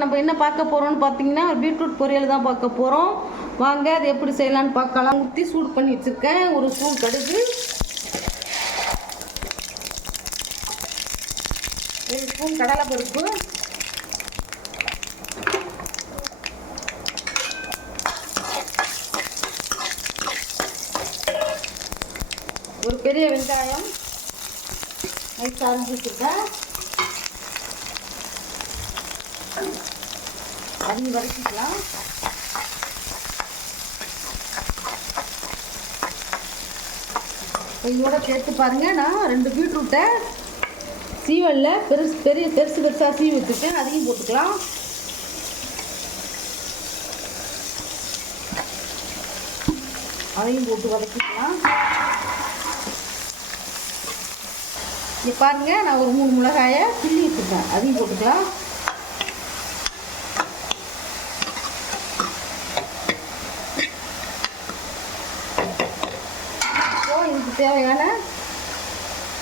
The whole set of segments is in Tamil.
நம்ம என்ன பார்க்க போகிறோம்னு பார்த்தீங்கன்னா பீட்ரூட் பொரியல் தான் பார்க்க போகிறோம். வாங்க அது எப்படி செய்யலான்னு பார்க்கலாம். ஊற்றி சூடு பண்ணி வச்சுருக்கேன். ஒரு ஸ்பூன் கடுகு, ஒரு ஸ்பூன் கடலைப்பருப்பு, ஒரு பெரிய வெங்காயம் நைஸ் அரைஞ்சி வச்சுருக்கேன். அதையும் வதக்கிக்கலாம். இதோட சேர்த்து பாருங்கள், நான் 2 பீட்ரூட்டை சீவலில் பெருசாக சீவி வச்சுருக்கேன். அதையும் போட்டுக்கலாம். அதையும் போட்டு வதக்கிக்கலாம். இங்கே பாருங்கள், நான் ஒரு 3 மிளகாயை கிள்ளி வச்சுருக்கேன். அதையும் போட்டுக்கலாம். இதுக்கு தேவையான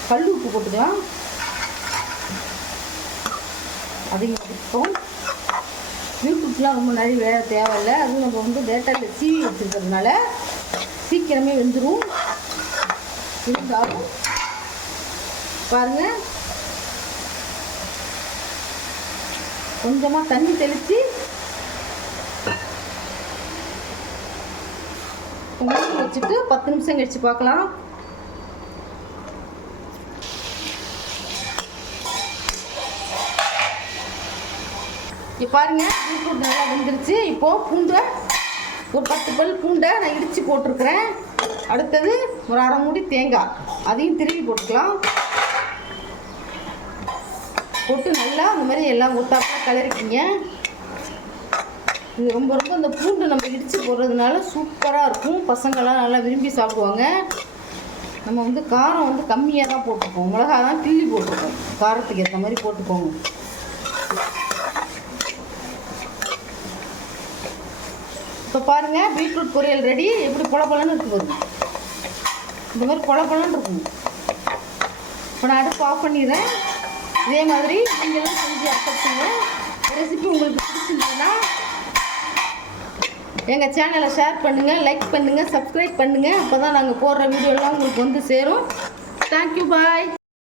கல் உப்பு போட்டுக்கலாம். அதையும் வச்சுப்போம். பீட்ரூட்லாம் ரொம்ப நிறைய வேலை தேவையில்லை. அதுவும் நம்ம வந்து டேட்டாவில் சீவி வச்சுருக்கிறதுனால சீக்கிரமே வெந்துடும். இருந்தாலும் பாருங்கள், கொஞ்சமாக தண்ணி தெளித்து மூடி வச்சுட்டு 10 நிமிஷம் கழிச்சு பார்க்கலாம். இப்போ பாருங்கள், பீட்ரூட் நல்லா வெந்துருச்சு. இப்போது பூண்டை ஒரு 10 பல் பூண்டை நான் இடித்து போட்டிருக்கிறேன். அடுத்தது ஒரு அரை மூடி தேங்காய், அதையும் திருவி போட்டுக்கலாம். போட்டு நல்லா அந்த மாதிரி எல்லாம் ஊத்தாப்பா கலரிக்கிங்க. இது ரொம்ப இந்த பூண்டு நம்ம இடித்து போடுறதுனால சூப்பராக இருக்கும். பசங்கள்லாம் நல்லா விரும்பி சாப்பிடுவாங்க. நம்ம வந்து காரம் வந்து கம்மியாக தான் போட்டுப்போம். மிளகா தான் கிள்ளி போட்டுப்போம். காரத்துக்கு ஏற்ற மாதிரி போட்டுக்கோங்க. இப்போ பாருங்கள், பீட்ரூட் பொரியல் ரெடி. எப்படி பொலப்பலன்னு இருக்கு பாருங்க. இந்த மாதிரி பொலப்பலன்னு இருக்கும். இப்போ நான் அடுப்பு ஆஃப் பண்ணிடுறேன். இதே மாதிரி நீங்களும் செஞ்சு அசைச்சுங்க. ரெசிபி உங்களுக்கு பிடிச்சிருந்ததுன்னா எங்கள் சேனலை ஷேர் பண்ணுங்கள், லைக் பண்ணுங்கள், சப்ஸ்கிரைப் பண்ணுங்கள். அப்போ தான் நாங்கள் போடுற வீடியோலாம் உங்களுக்கு வந்து சேரும். தேங்க்யூ, பாய்.